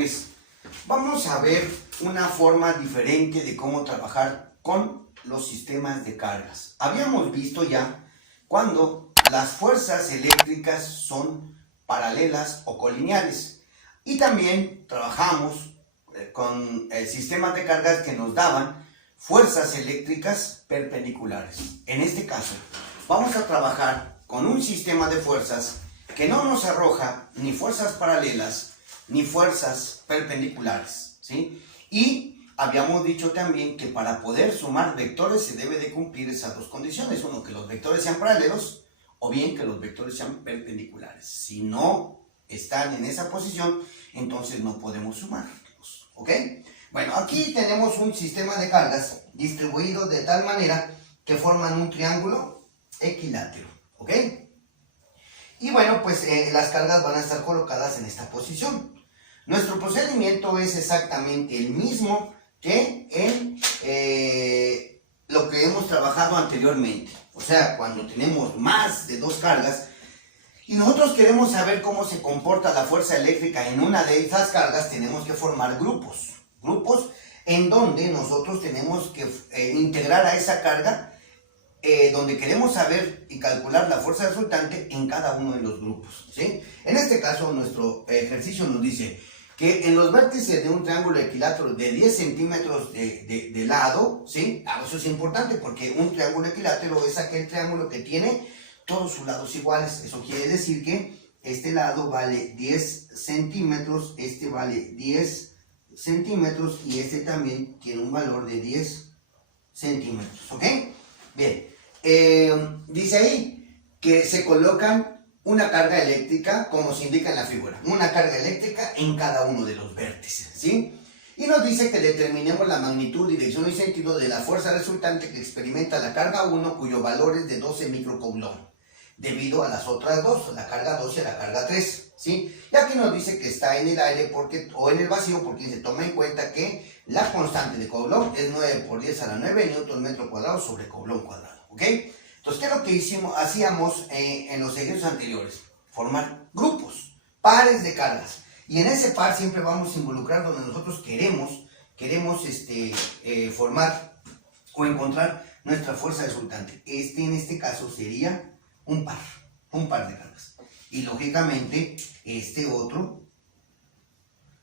jóvenes, vamos a ver una forma diferente de cómo trabajar con los sistemas de cargas. Habíamos visto ya cuando las fuerzas eléctricas son paralelas o colineares, y también trabajamos con sistemas de cargas que nos daban fuerzas eléctricas perpendiculares. En este caso vamos a trabajar con un sistema de fuerzas que no nos arroja ni fuerzas paralelas ni fuerzas perpendiculares, ¿sí? Y habíamos dicho también que para poder sumar vectores se debe de cumplir esas dos condiciones: uno, que los vectores sean paralelos, o bien que los vectores sean perpendiculares. Si no están en esa posición, entonces no podemos sumarlos, ¿ok? Bueno, aquí tenemos un sistema de cargas distribuido de tal manera que forman un triángulo equilátero, ¿ok? Y bueno, pues las cargas van a estar colocadas en esta posición. Nuestro procedimiento es exactamente el mismo que en lo que hemos trabajado anteriormente. O sea, cuando tenemos más de dos cargas y nosotros queremos saber cómo se comporta la fuerza eléctrica en una de esas cargas, tenemos que formar grupos. Grupos en donde nosotros tenemos que integrar a esa carga, donde queremos saber y calcular la fuerza resultante en cada uno de los grupos, ¿sí? En este caso, nuestro ejercicio nos dice que en los vértices de un triángulo equilátero de 10 centímetros de lado, ¿sí? Eso es importante porque un triángulo equilátero es aquel triángulo que tiene todos sus lados iguales. Eso quiere decir que este lado vale 10 centímetros, este vale 10 centímetros y este también tiene un valor de 10 centímetros, ¿ok? Bien, dice ahí que se colocan una carga eléctrica, como se indica en la figura, una carga eléctrica en cada uno de los vértices, ¿sí? Y nos dice que determinemos la magnitud, dirección y sentido de la fuerza resultante que experimenta la carga 1, cuyo valor es de 12 microcoulomb, debido a las otras dos, la carga 2 y la carga 3, ¿sí? Y aquí nos dice que está en el aire o en el vacío, porque se toma en cuenta que la constante de Coulomb es 9 por 10 a la 9 newton metro cuadrado sobre Coulomb cuadrado, ¿ok? Entonces, ¿qué es lo que hacíamos en los ejercicios anteriores? Formar grupos, pares de cargas. Y en ese par siempre vamos a involucrar donde nosotros queremos formar o encontrar nuestra fuerza resultante. En este caso sería un par de cargas. Y lógicamente, este otro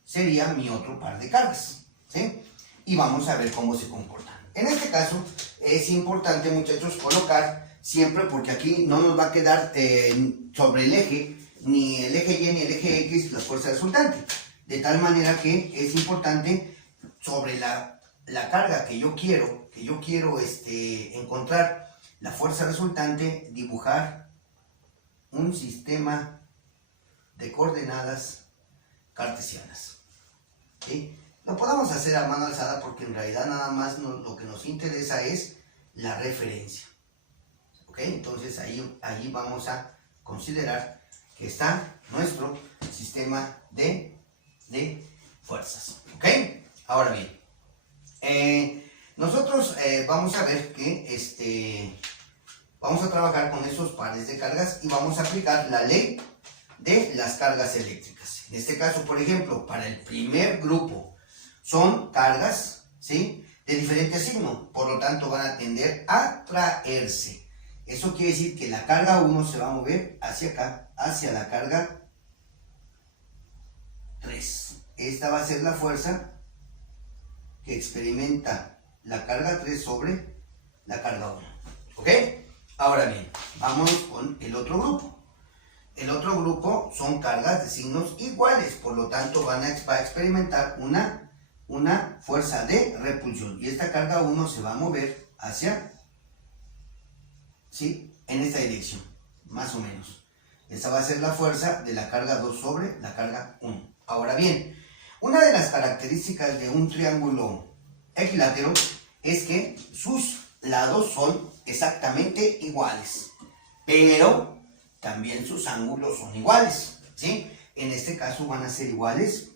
sería mi otro par de cargas, ¿sí? Y vamos a ver cómo se comportan. En este caso, es importante, muchachos, colocar siempre, porque aquí no nos va a quedar sobre el eje, ni el eje Y ni el eje X, la fuerza resultante. De tal manera que es importante sobre la carga que yo quiero encontrar la fuerza resultante, dibujar un sistema de coordenadas cartesianas, ¿sí? Lo podemos hacer a mano alzada porque en realidad nada más lo que nos interesa es la referencia, ¿ok? Entonces ahí vamos a considerar que está nuestro sistema de fuerzas, ¿ok? Ahora bien, nosotros vamos a ver que vamos a trabajar con esos pares de cargas y vamos a aplicar la ley de las cargas eléctricas. En este caso, por ejemplo, para el primer grupo son cargas, ¿sí?, de diferente signo, por lo tanto van a tender a traerse. Eso quiere decir que la carga 1 se va a mover hacia acá, hacia la carga 3. Esta va a ser la fuerza que experimenta la carga 3 sobre la carga 1, ¿ok? Ahora bien, vamos con el otro grupo. El otro grupo son cargas de signos iguales, por lo tanto va a experimentar una fuerza de repulsión. Y esta carga 1 se va a mover hacia, ¿sí?, en esta dirección, más o menos. Esta va a ser la fuerza de la carga 2 sobre la carga 1. Ahora bien, una de las características de un triángulo equilátero es que sus lados son exactamente iguales, pero también sus ángulos son iguales, ¿sí? En este caso van a ser iguales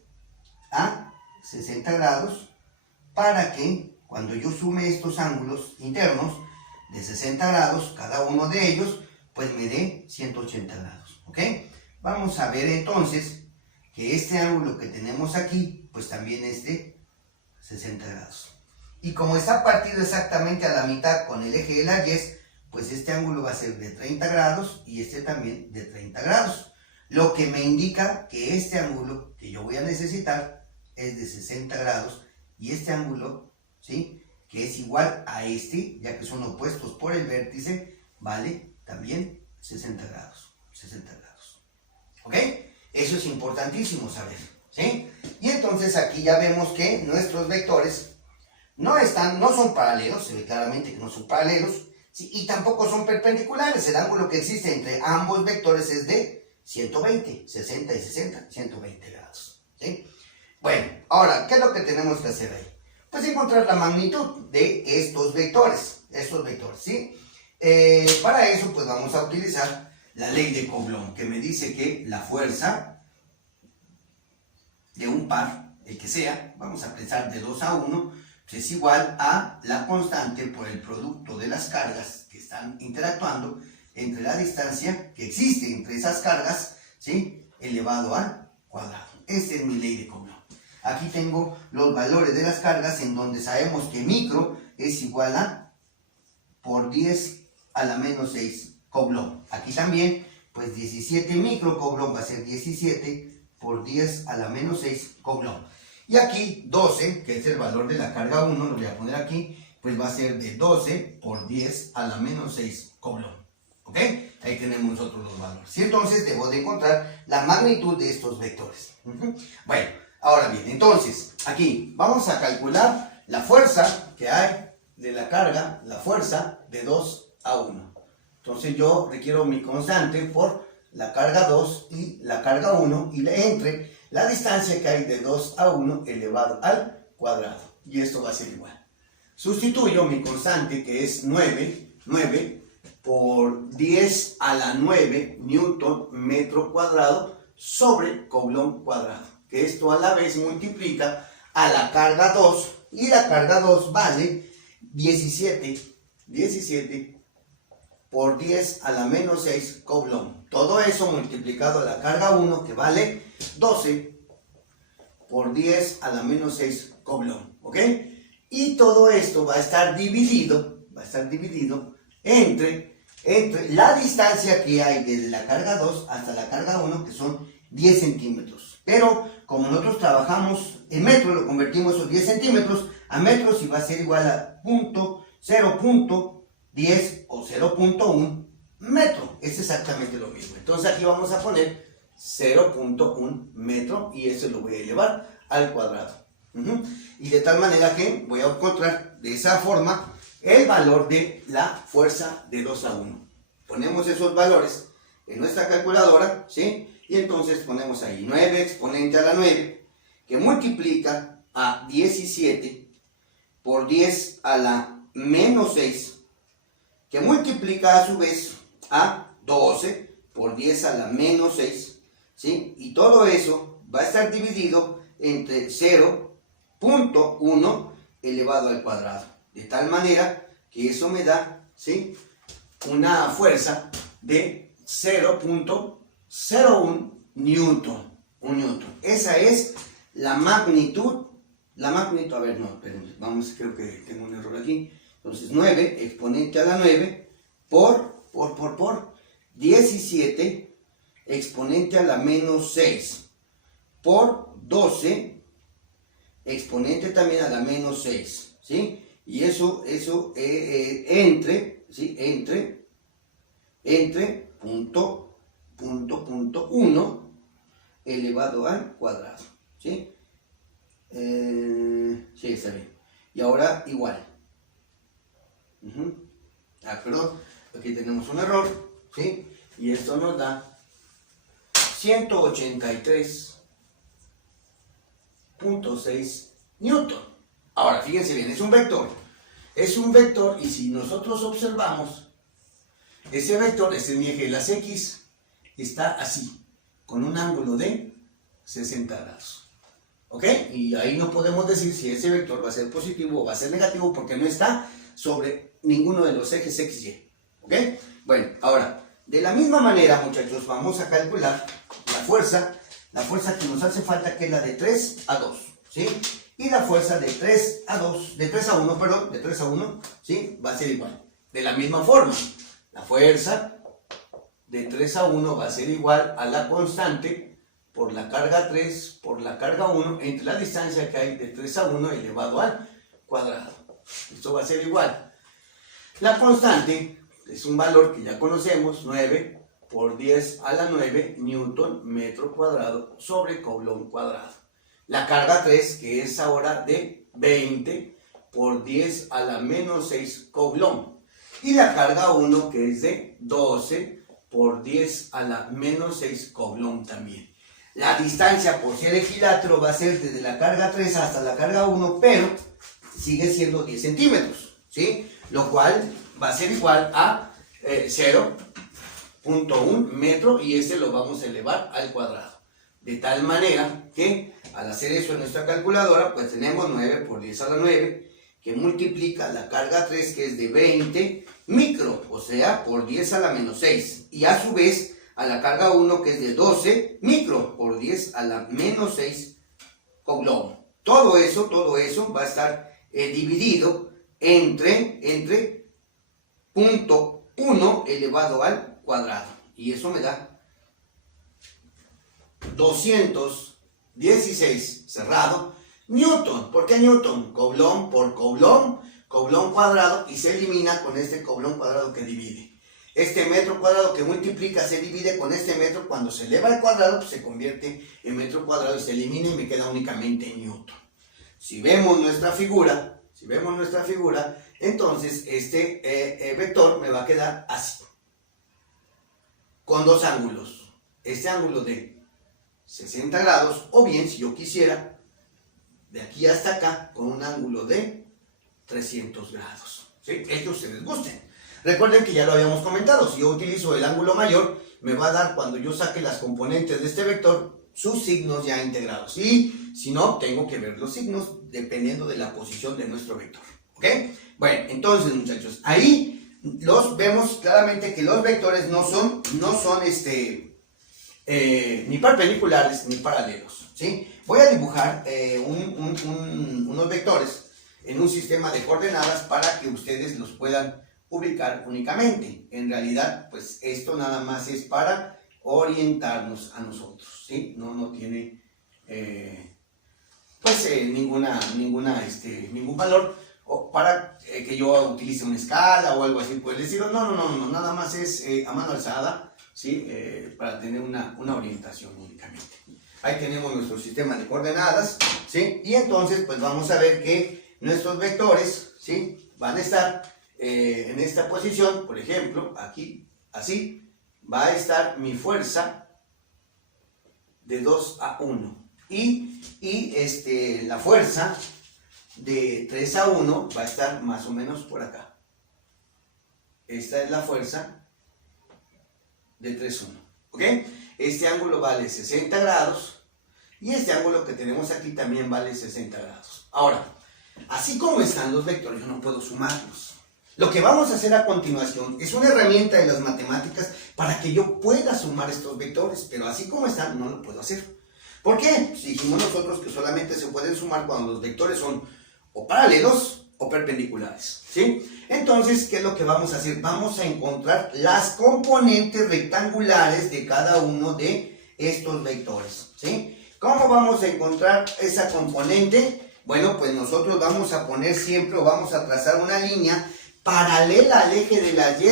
a 60 grados para que cuando yo sume estos ángulos internos de 60 grados, cada uno de ellos, pues me dé 180 grados, ¿ok? Vamos a ver entonces que este ángulo que tenemos aquí, pues también es de 60 grados. Y como está partido exactamente a la mitad con el eje de la Y, pues este ángulo va a ser de 30 grados y este también de 30 grados. Lo que me indica que este ángulo que yo voy a necesitar es de 60 grados y este ángulo, ¿sí?, que es igual a este, ya que son opuestos por el vértice, vale también 60 grados. 60 grados. ¿Ok? Eso es importantísimo saber, ¿sí? Y entonces aquí ya vemos que nuestros vectores no son paralelos, se ve claramente que no son paralelos, ¿sí?, y tampoco son perpendiculares. El ángulo que existe entre ambos vectores es de 120, 60 y 60, 120 grados, ¿sí? Bueno, ahora, ¿qué es lo que tenemos que hacer ahí? Pues encontrar la magnitud de estos vectores, ¿sí? Para eso, pues vamos a utilizar la ley de Coulomb, que me dice que la fuerza de un par, el que sea, vamos a pensar de 2 a 1, pues es igual a la constante por el producto de las cargas que están interactuando entre la distancia que existe entre esas cargas, ¿sí?, elevado al cuadrado. Esta es mi ley de Coulomb. Aquí tengo los valores de las cargas en donde sabemos que micro es igual a por 10 a la menos 6 Coulomb. Aquí también, pues 17 micro Coulomb va a ser 17 por 10 a la menos 6 Coulomb. Y aquí 12, que es el valor de la carga 1, lo voy a poner aquí, pues va a ser de 12 por 10 a la menos 6 Coulomb. ¿Ok? Ahí tenemos nosotros los valores. Y entonces debo de encontrar la magnitud de estos vectores. Bueno, ahora bien, entonces, aquí vamos a calcular la fuerza que hay de la carga, la fuerza de 2 a 1. Entonces yo requiero mi constante por la carga 2 y la carga 1 y entre la distancia que hay de 2 a 1 elevado al cuadrado. Y esto va a ser igual. Sustituyo mi constante, que es 9 por 10 a la 9 newton metro cuadrado sobre Coulomb cuadrado. Que esto a la vez multiplica a la carga 2 y la carga 2 vale 17 por 10 a la menos 6 Coulomb. Todo eso multiplicado a la carga 1, que vale 12 por 10 a la menos 6 Coulomb. ¿Ok? Y todo esto va a estar dividido entre la distancia que hay de la carga 2 hasta la carga 1, que son 10 centímetros. Pero como nosotros trabajamos en metros, lo convertimos esos 10 centímetros a metros y va a ser igual a 0.10 o 0.1 metro. Es exactamente lo mismo. Entonces aquí vamos a poner 0.1 metro y eso lo voy a elevar al cuadrado. Y de tal manera que voy a encontrar de esa forma el valor de la fuerza de 2 a 1. Ponemos esos valores en nuestra calculadora, ¿sí? Y entonces ponemos ahí 9 exponente a la 9, que multiplica a 17 por 10 a la menos 6, que multiplica a su vez a 12 por 10 a la menos 6, ¿sí? Y todo eso va a estar dividido entre 0.1 elevado al cuadrado. De tal manera que eso me da, ¿sí?, una fuerza de 0.01 newton. Un newton. Esa es la magnitud. A ver, no, espérenme, creo que tengo un error aquí. Entonces 9 exponente a la 9 por 17 exponente a la menos 6 por 12 exponente también a la menos 6, ¿sí? Y eso entre 0.1 elevado al cuadrado, ¿sí? Sí, está bien. Y ahora igual. Perdón, aquí tenemos un error, ¿sí? Y esto nos da 183.6 newton. Ahora, fíjense bien, es un vector. Es un vector y si nosotros observamos, ese vector, este es mi eje de las X, está así, con un ángulo de 60 grados. ¿Ok? Y ahí no podemos decir si ese vector va a ser positivo o va a ser negativo porque no está sobre ninguno de los ejes XY. ¿Ok? Bueno, ahora, de la misma manera, muchachos, vamos a calcular la fuerza la fuerza que nos hace falta, que es la de 3 a 2, ¿sí? Y la fuerza de 3 a 2, de 3 a 1, perdón, de 3 a 1, ¿sí? Va a ser igual. De la misma forma, la fuerza de 3 a 1 va a ser igual a la constante por la carga 3 por la carga 1 entre la distancia que hay de 3 a 1 elevado al cuadrado. Esto va a ser igual. La constante es un valor que ya conocemos, 9 por 10 a la 9 newton metro cuadrado sobre coulomb cuadrado. La carga 3, que es ahora de 20 por 10 a la menos 6 coulomb. Y la carga 1, que es de 12 por 10 a la menos 6 coulomb también. La distancia por ser equilátero va a ser desde la carga 3 hasta la carga 1, pero sigue siendo 10 centímetros, ¿sí? Lo cual va a ser igual a 0.1 metro, y este lo vamos a elevar al cuadrado. De tal manera que al hacer eso en nuestra calculadora, pues tenemos 9 por 10 a la 9, que multiplica la carga 3, que es de 20 micro, o sea, por 10 a la menos 6, y a su vez a la carga 1, que es de 12 micro por 10 a la menos 6 coulomb. Todo eso va a estar dividido entre 0.1 elevado al cuadrado, y eso me da 216 cerrado newton. ¿Por qué newton? Coulomb por coulomb, coulomb cuadrado, y se elimina con este coulomb cuadrado que divide. Este metro cuadrado que multiplica se divide con este metro. Cuando se eleva al cuadrado, pues se convierte en metro cuadrado y se elimina, y me queda únicamente newton. Si vemos nuestra figura, entonces este vector me va a quedar así, con dos ángulos. Este ángulo de 60 grados, o bien, si yo quisiera, de aquí hasta acá, con un ángulo de 300 grados. ¿Sí? El que ustedes gusten. Recuerden que ya lo habíamos comentado, si yo utilizo el ángulo mayor, me va a dar, cuando yo saque las componentes de este vector, sus signos ya integrados. Y si no, tengo que ver los signos dependiendo de la posición de nuestro vector. ¿Ok? Bueno, entonces, muchachos, ahí los vemos claramente que los vectores no son ni perpendiculares ni paralelos, ¿sí? Voy a dibujar unos vectores en un sistema de coordenadas para que ustedes los puedan ubicar únicamente. En realidad, pues esto nada más es para orientarnos a nosotros, ¿sí? No tiene ningún valor para que yo utilice una escala o algo así, pues decir, no, nada más es a mano alzada, ¿sí? Para tener una orientación únicamente. Ahí tenemos nuestro sistema de coordenadas, ¿sí? Y entonces, pues vamos a ver que nuestros vectores, ¿sí? Van a estar en esta posición. Por ejemplo, aquí, así, va a estar mi fuerza de 2 a 1. Y la fuerza de 3 a 1 va a estar más o menos por acá. Esta es la fuerza de 3 a 1. ¿Ok? Este ángulo vale 60 grados. Y este ángulo que tenemos aquí también vale 60 grados. Ahora, así como están los vectores, yo no puedo sumarlos. Lo que vamos a hacer a continuación es una herramienta de las matemáticas para que yo pueda sumar estos vectores, pero así como están no lo puedo hacer. ¿Por qué? Pues dijimos nosotros que solamente se pueden sumar cuando los vectores son o paralelos o perpendiculares, ¿sí? Entonces, ¿qué es lo que vamos a hacer? Vamos a encontrar las componentes rectangulares de cada uno de estos vectores, ¿sí? ¿Cómo vamos a encontrar esa componente? Bueno, pues nosotros vamos a poner siempre, o vamos a trazar una línea paralela al eje de las Y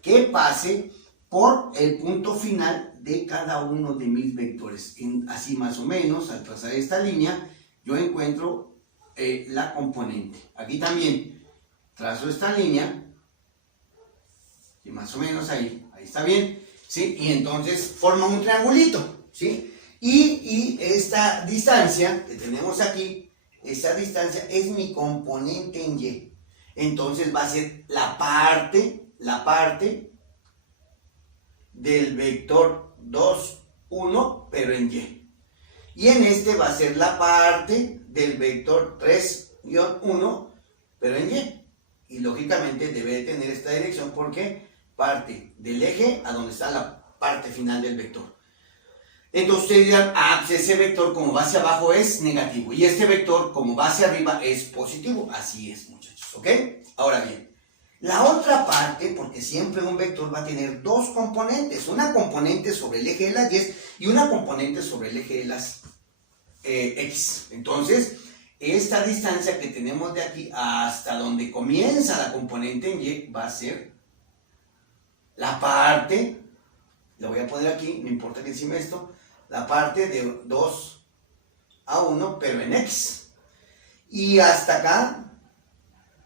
que pase por el punto final de cada uno de mis vectores. Así más o menos, al trazar esta línea, yo encuentro la componente. Aquí también trazo esta línea, y más o menos ahí está bien, ¿sí? Y entonces forma un triangulito, ¿sí? Y esta distancia que tenemos aquí, esta distancia es mi componente en Y. Entonces va a ser la parte del vector 2, 1, pero en Y. Y en este va a ser la parte del vector 3, 1, pero en Y. Y lógicamente debe de tener esta dirección porque parte del eje a donde está la parte final del vector. Entonces ustedes dirán, ah, pues ese vector como va hacia abajo es negativo y este vector como va hacia arriba es positivo. Así es, muchachos, ¿ok? Ahora bien, la otra parte, porque siempre un vector va a tener dos componentes, una componente sobre el eje de las y y una componente sobre el eje de las x. Entonces, esta distancia que tenemos de aquí hasta donde comienza la componente en y va a ser la parte, lo voy a poner aquí, no importa que encima esto, la parte de 2 a 1, pero en x. Y hasta acá,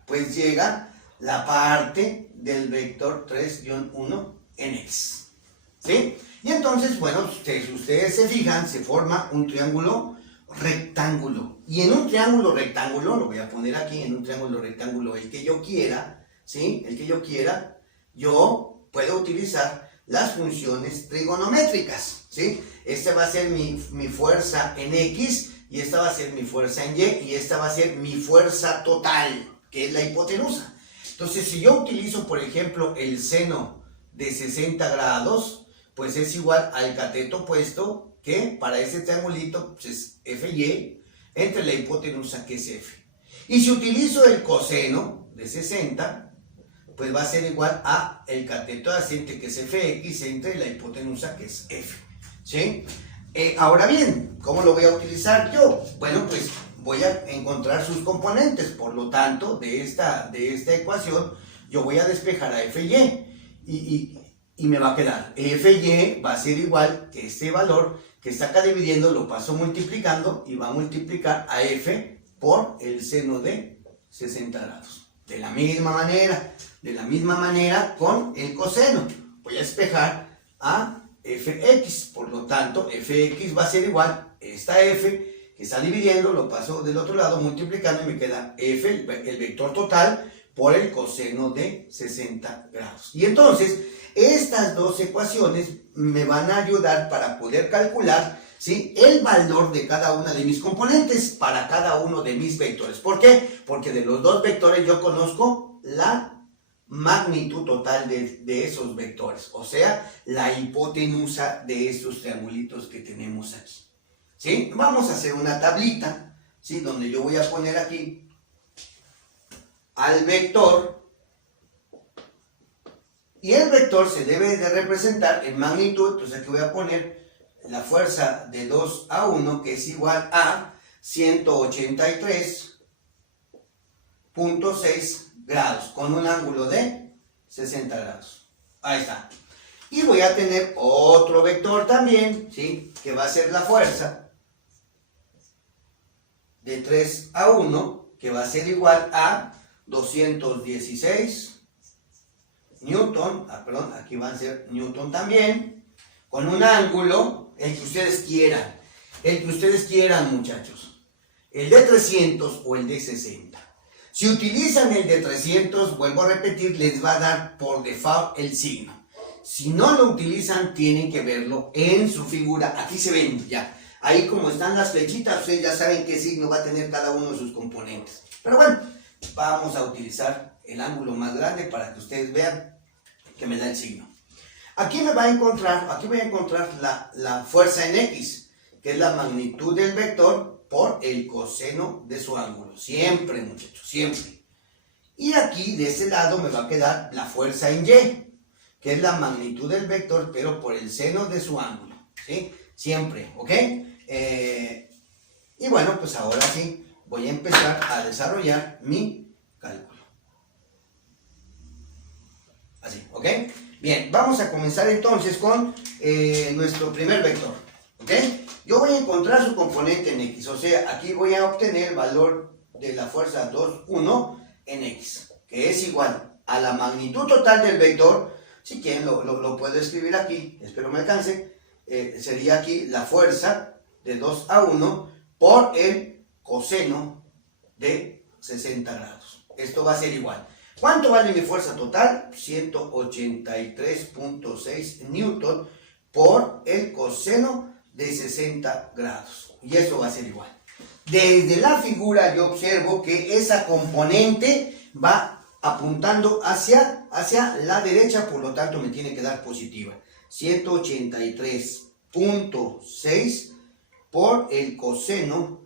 pues llega la parte del vector 3-1 en x. ¿Sí? Y entonces, bueno, ustedes se fijan, se forma un triángulo rectángulo. Y en un triángulo rectángulo, lo voy a poner aquí, en un triángulo rectángulo, el que yo quiera, ¿sí? El que yo quiera, yo puedo utilizar las funciones trigonométricas, ¿sí? Esta va a ser mi fuerza en x, y esta va a ser mi fuerza en y esta va a ser mi fuerza total, que es la hipotenusa. Entonces, si yo utilizo, por ejemplo, el seno de 60 grados, pues es igual al cateto opuesto, que para ese triangulito pues es FY, entre la hipotenusa, que es F. Y si utilizo el coseno de 60, pues va a ser igual a el cateto adyacente, que es FX, entre la hipotenusa, que es F. ¿Sí? Ahora bien, ¿cómo lo voy a utilizar yo? Bueno, pues voy a encontrar sus componentes, por lo tanto, de esta ecuación, yo voy a despejar a FY, y me va a quedar FY va a ser igual que este valor que está acá dividiendo, lo paso multiplicando, y va a multiplicar a F por el seno de 60 grados. De la misma manera con el coseno, voy a despejar a Fx, por lo tanto, Fx va a ser igual, esta F que está dividiendo, lo paso del otro lado multiplicando, y me queda F, el vector total, por el coseno de 60 grados. Y entonces, estas dos ecuaciones me van a ayudar para poder calcular, ¿sí?, el valor de cada una de mis componentes para cada uno de mis vectores. ¿Por qué? Porque de los dos vectores yo conozco la magnitud total de esos vectores, o sea, la hipotenusa de estos triangulitos que tenemos aquí. ¿Sí? Vamos a hacer una tablita, ¿sí?, donde yo voy a poner aquí al vector, y el vector se debe de representar en magnitud. Entonces aquí voy a poner la fuerza de 2 a 1, que es igual a 183.6 grados, con un ángulo de 60 grados. Ahí está. Y voy a tener otro vector también, ¿sí?, que va a ser la fuerza de 3 a 1, que va a ser igual a 216 Newton, aquí va a ser Newton también, con un ángulo, el que ustedes quieran, muchachos, el de 300 o el de 60. Si utilizan el de 300, vuelvo a repetir, les va a dar por default el signo. Si no lo utilizan, tienen que verlo en su figura. Aquí se ven ya, ahí como están las flechitas, ustedes ya saben qué signo va a tener cada uno de sus componentes. Pero bueno, vamos a utilizar el ángulo más grande para que ustedes vean que me da el signo. Aquí voy a encontrar la fuerza en X, que es la magnitud del vector por el coseno de su ángulo. Siempre, muchachos, siempre. Y aquí, de este lado, me va a quedar la fuerza en Y, que es la magnitud del vector, pero por el seno de su ángulo. ¿Sí? Siempre, ¿ok? Y bueno, pues ahora sí, voy a empezar a desarrollar mi cálculo. Así, ¿ok? Bien, vamos a comenzar entonces con nuestro primer vector, ¿ok? Yo voy a encontrar su componente en X, o sea, aquí voy a obtener el valor de la fuerza 2, 1 en X, que es igual a la magnitud total del vector. Si quieren lo puedo escribir aquí, espero me alcance. Sería aquí la fuerza de 2 a 1 por el coseno de 60 grados. Esto va a ser igual. ¿Cuánto vale mi fuerza total? 183.6 Newton por el coseno de 60 grados. Y eso va a ser igual. Desde la figura yo observo que esa componente va apuntando hacia la derecha, por lo tanto me tiene que dar positiva. 183 91.6 por el coseno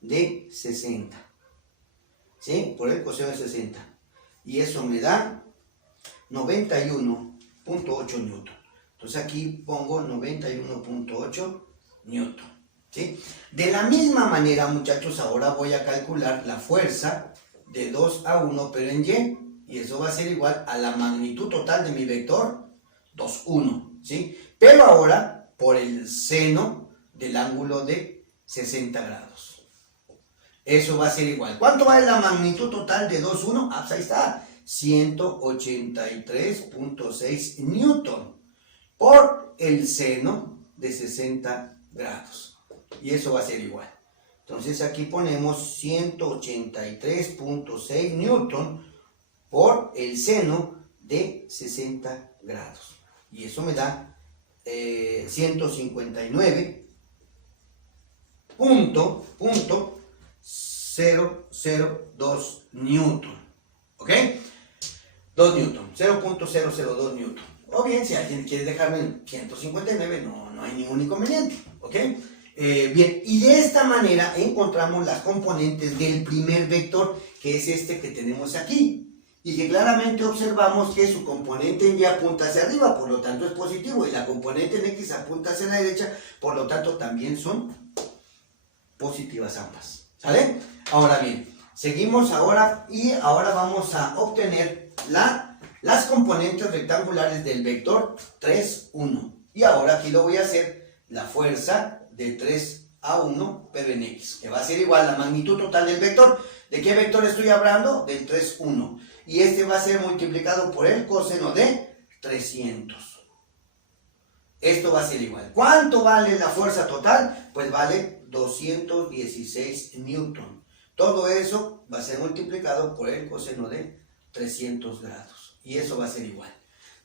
de 60. ¿Sí? Por el coseno de 60. Y eso me da 91.8 newton. Entonces aquí pongo 91.8 newton. ¿Sí? De la misma manera, muchachos, ahora voy a calcular la fuerza de 2 a 1, pero en Y. Y eso va a ser igual a la magnitud total de mi vector 2, 1. ¿Sí? Pero ahora por el seno del ángulo de 60 grados. Eso va a ser igual. ¿Cuánto vale la magnitud total de 2, 1? Ah, pues ahí está. 183.6 newton por el seno de 60 grados. Y eso va a ser igual. Entonces aquí ponemos 183.6 newton por el seno de 60 grados. Y eso me da 159.002 newton. ¿Ok? 2 newton, 0.002 newton. O bien, si alguien quiere dejarme en 159, no hay ningún inconveniente. ¿Ok? Bien, y de esta manera encontramos las componentes del primer vector, que es este que tenemos aquí. Y que claramente observamos que su componente en Y apunta hacia arriba, por lo tanto es positivo. Y la componente en X apunta hacia la derecha, por lo tanto también son positivas ambas. ¿Sale? Ahora bien, seguimos ahora y ahora vamos a obtener las componentes rectangulares del vector 3, 1. Y ahora aquí lo voy a hacer la fuerza de 3 a 1, pero en X, que va a ser igual a la magnitud total del vector. ¿De qué vector estoy hablando? Del 3, 1. Y este va a ser multiplicado por el coseno de 300. Esto va a ser igual. ¿Cuánto vale la fuerza total? Pues vale 216 newton. Todo eso va a ser multiplicado por el coseno de 300 grados. Y eso va a ser igual.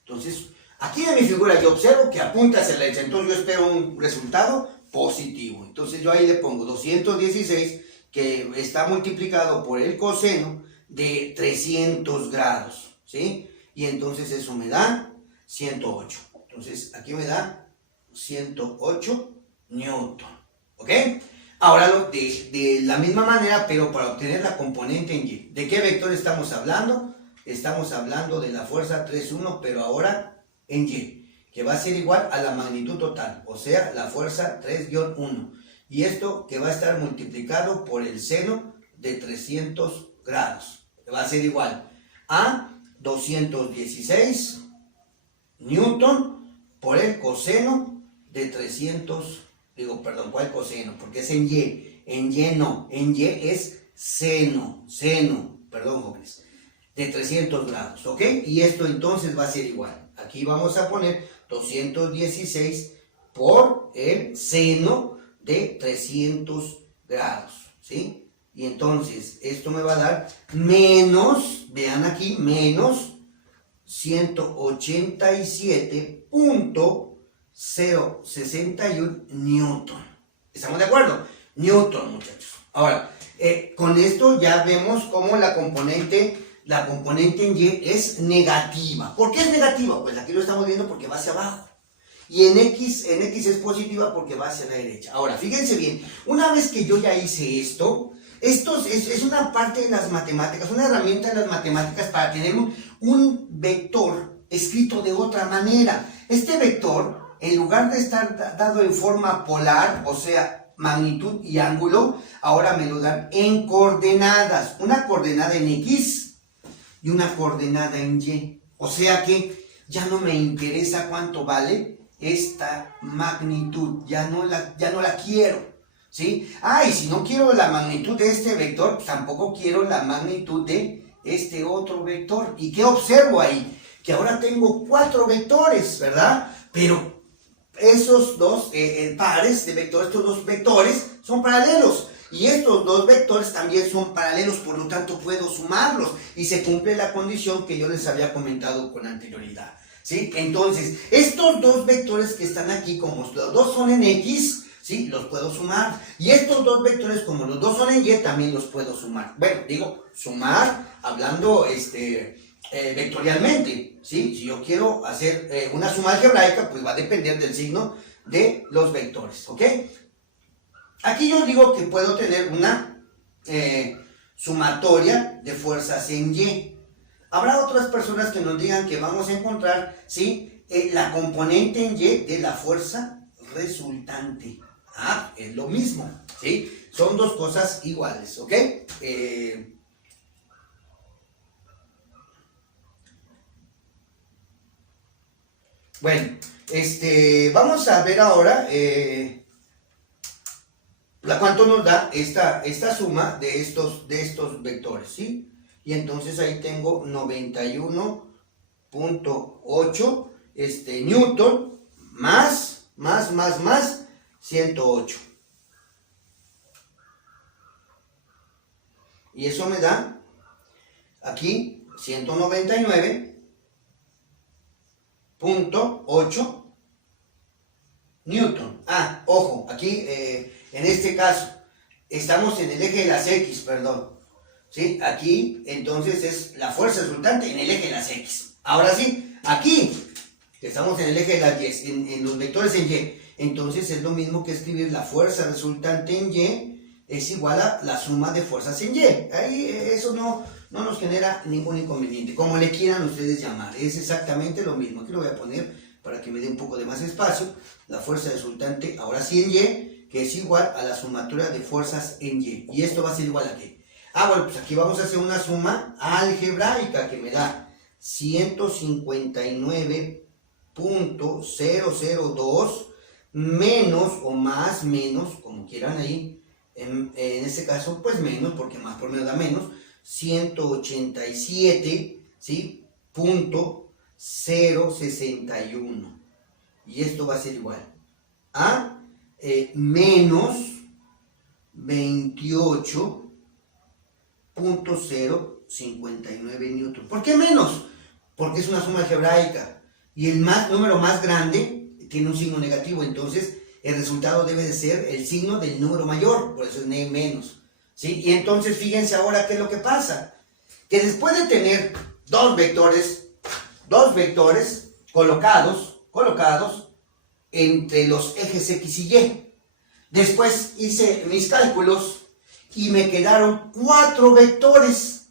Entonces, aquí de mi figura yo observo que apunta hacia la derecha. Entonces yo espero un resultado positivo. Entonces yo ahí le pongo 216, que está multiplicado por el coseno de 300 grados. ¿Sí? Y entonces eso me da 108. Entonces aquí me da 108 newton. ¿Ok? Ahora de la misma manera, pero para obtener la componente en Y. ¿De qué vector estamos hablando? Estamos hablando de la fuerza 3,1, pero ahora en Y, que va a ser igual a la magnitud total, o sea, la fuerza 3-1. Y esto que va a estar multiplicado por el seno de 300 grados, que va a ser igual a 216 newton por el coseno de 300. ¿Cuál coseno? Porque es en Y. En Y no. En Y es seno, perdón, jóvenes, de 300 grados, ¿ok? Y esto entonces va a ser igual. Aquí vamos a poner 216 por el seno de 300 grados, ¿sí? Y entonces esto me va a dar menos, vean aquí, menos 187.061 newton. ¿Estamos de acuerdo? Newton, muchachos. Ahora, con esto ya vemos cómo la componente en Y es negativa. ¿Por qué es negativa? Pues aquí lo estamos viendo porque va hacia abajo. Y en X es positiva porque va hacia la derecha. Ahora, fíjense bien, una vez que yo ya hice esto es una parte de las matemáticas, una herramienta de las matemáticas para tener un vector escrito de otra manera. Este vector, en lugar de estar dado en forma polar, o sea, magnitud y ángulo, ahora me lo dan en coordenadas. Una coordenada en X y una coordenada en Y. O sea que ya no me interesa cuánto vale esta magnitud, ya no la quiero. ¿Sí? Y si no quiero la magnitud de este vector, pues tampoco quiero la magnitud de este otro vector. ¿Y qué observo ahí? Que ahora tengo 4 vectores, ¿verdad? Pero esos dos pares de vectores, estos dos vectores son paralelos. Y estos dos vectores también son paralelos, por lo tanto puedo sumarlos. Y se cumple la condición que yo les había comentado con anterioridad. ¿Sí? Entonces, estos dos vectores que están aquí, como los dos son en X, ¿sí? Los puedo sumar. Y estos dos vectores, como los dos son en Y, también los puedo sumar. Bueno, digo, sumar hablando vectorialmente, ¿sí? Si yo quiero hacer una suma algebraica, pues va a depender del signo de los vectores, ¿ok? Aquí yo digo que puedo tener una sumatoria de fuerzas en Y. Habrá otras personas que nos digan que vamos a encontrar, ¿sí?, la componente en Y de la fuerza resultante. Ah, es lo mismo, ¿sí? Son dos cosas iguales, ¿ok? Bueno, vamos a ver ahora cuánto nos da esta suma de estos vectores, ¿sí? Y entonces ahí tengo 91.8 Newton más 108. Y eso me da aquí 199.8 Newton. Ah, ojo, aquí en este caso estamos en el eje de las X, perdón. ¿Sí? Aquí entonces es la fuerza resultante en el eje de las X. Ahora sí, aquí estamos en el eje de las Y, en los vectores en Y. Entonces es lo mismo que escribir la fuerza resultante en Y es igual a la suma de fuerzas en Y. Ahí eso no nos genera ningún inconveniente. Como le quieran ustedes llamar, es exactamente lo mismo. Aquí lo voy a poner para que me dé un poco de más espacio. La fuerza resultante ahora sí en Y, que es igual a la sumatoria de fuerzas en Y. Y esto va a ser igual a ¿qué? Ah, bueno, pues aquí vamos a hacer una suma algebraica que me da 159.002 menos o más, menos, como quieran ahí, en este caso, pues menos, porque más por menos da menos, 187, ¿sí? .061. Y esto va a ser igual a menos 28.059 Newton. ¿Por qué menos? Porque es una suma algebraica y el número más grande tiene un signo negativo, entonces el resultado debe de ser el signo del número mayor, por eso es menos, ¿sí? Y entonces fíjense ahora qué es lo que pasa, que después de tener dos vectores colocados entre los ejes X y Y, después hice mis cálculos y me quedaron 4 vectores,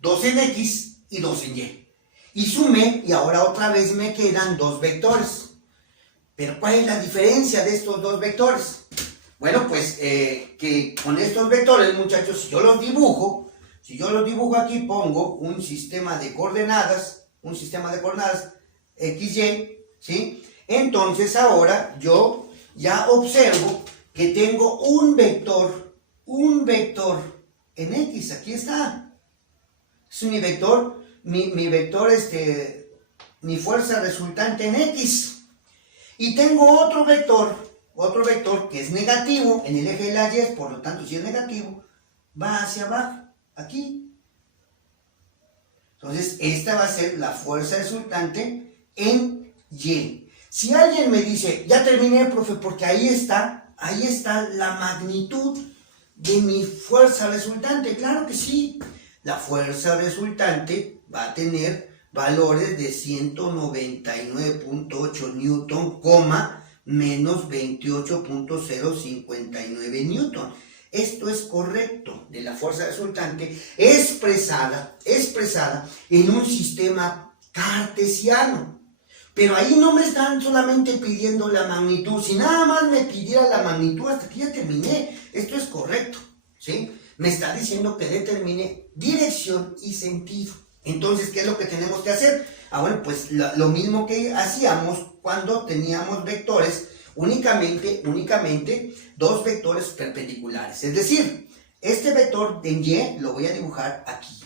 2 en X y 2 en Y. Y sumé y ahora otra vez me quedan 2 vectores. Pero ¿cuál es la diferencia de estos 2 vectores? Bueno, pues que con estos vectores, muchachos, si yo los dibujo aquí, pongo un sistema de coordenadas, XY, ¿sí? Entonces ahora yo ya observo que tengo un vector en X, aquí está. Es mi vector, mi fuerza resultante en X. Y tengo otro vector que es negativo en el eje de las Y, por lo tanto, si es negativo, va hacia abajo, aquí. Entonces, esta va a ser la fuerza resultante en Y. Si alguien me dice, ya terminé, profe, porque ahí está la magnitud de mi fuerza resultante. Claro que sí, la fuerza resultante va a tener valores de 199.8 Newton, menos 28.059 Newton. Esto es correcto de la fuerza resultante expresada en un sistema cartesiano. Pero ahí no me están solamente pidiendo la magnitud. Si nada más me pidiera la magnitud, hasta que ya terminé. Esto es correcto, ¿sí? Me está diciendo que determine dirección y sentido. Entonces, ¿qué es lo que tenemos que hacer? Ah, bueno, pues lo mismo que hacíamos cuando teníamos vectores, únicamente 2 vectores perpendiculares. Es decir, este vector en Y lo voy a dibujar aquí.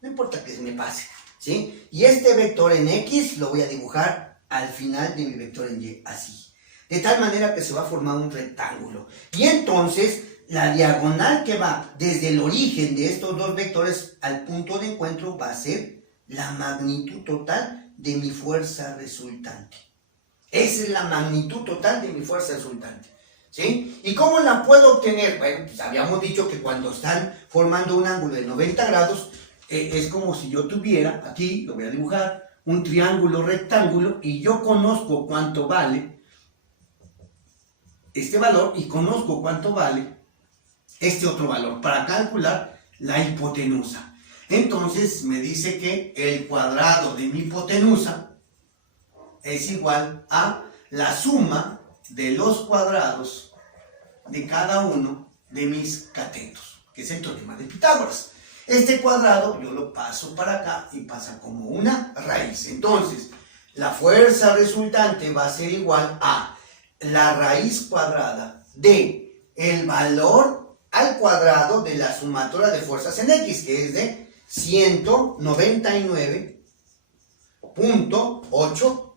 No importa que se me pase, ¿sí? Y este vector en X lo voy a dibujar al final de mi vector en Y, así. De tal manera que se va a formar un rectángulo. Y entonces, la diagonal que va desde el origen de estos 2 vectores al punto de encuentro va a ser la magnitud total de mi fuerza resultante. Esa es la magnitud total de mi fuerza resultante, ¿sí? ¿Y cómo la puedo obtener? Bueno, pues habíamos dicho que cuando están formando un ángulo de 90 grados, es como si yo tuviera, aquí lo voy a dibujar, un triángulo rectángulo y yo conozco cuánto vale este valor y conozco cuánto vale este otro valor para calcular la hipotenusa. Entonces me dice que el cuadrado de mi hipotenusa es igual a la suma de los cuadrados de cada uno de mis catetos, que es el teorema de Pitágoras. Este cuadrado yo lo paso para acá y pasa como una raíz. Entonces, la fuerza resultante va a ser igual a la raíz cuadrada de el valor al cuadrado de la sumatoria de fuerzas en X, que es de 199.8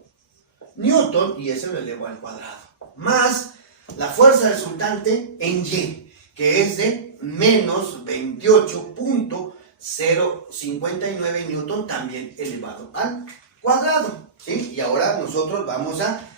Newton, y eso lo elevo al cuadrado, más la fuerza resultante en Y, que es de menos 28.059 Newton, también elevado al cuadrado, ¿sí? Y ahora nosotros vamos a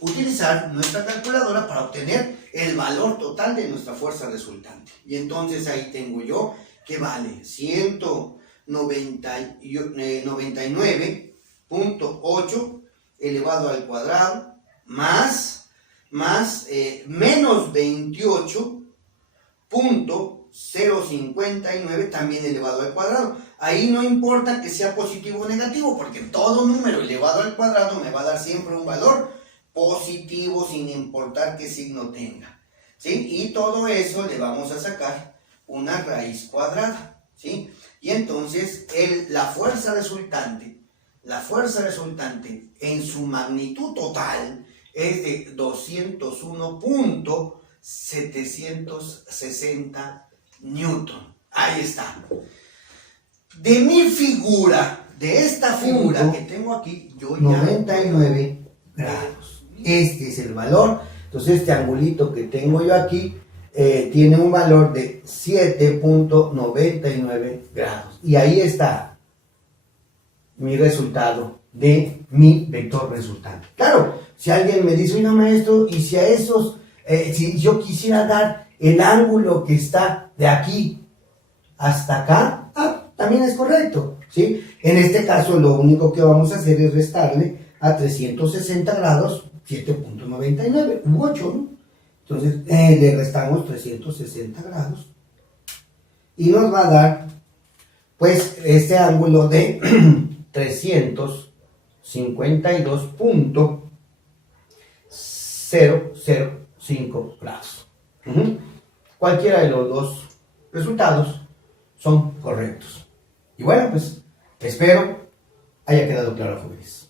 utilizar nuestra calculadora para obtener el valor total de nuestra fuerza resultante. Y entonces ahí tengo yo que vale 199.8 elevado al cuadrado más menos 28.059 también elevado al cuadrado. Ahí no importa que sea positivo o negativo, porque todo número elevado al cuadrado me va a dar siempre un valor positivo sin importar qué signo tenga, ¿sí? Y todo eso le vamos a sacar una raíz cuadrada, ¿sí? Y entonces la fuerza resultante en su magnitud total es de 201.760 Newton. Ahí está. De mi figura, de esta figura que tengo aquí, yo ya 99 grados. Este es el valor. Entonces este angulito que tengo yo aquí tiene un valor de 7.99 grados. Y ahí está mi resultado de mi vector resultante. Claro, si alguien me dice, oiga maestro, y si a esos, si yo quisiera dar el ángulo que está de aquí hasta acá, también es correcto, ¿sí? En este caso lo único que vamos a hacer es restarle a 360 grados 7.99 u 8, ¿no? Entonces le restamos 360 grados y nos va a dar pues este ángulo de 352.005 grados. Cualquiera de los dos resultados son correctos. Y bueno, pues espero haya quedado claro, jóvenes.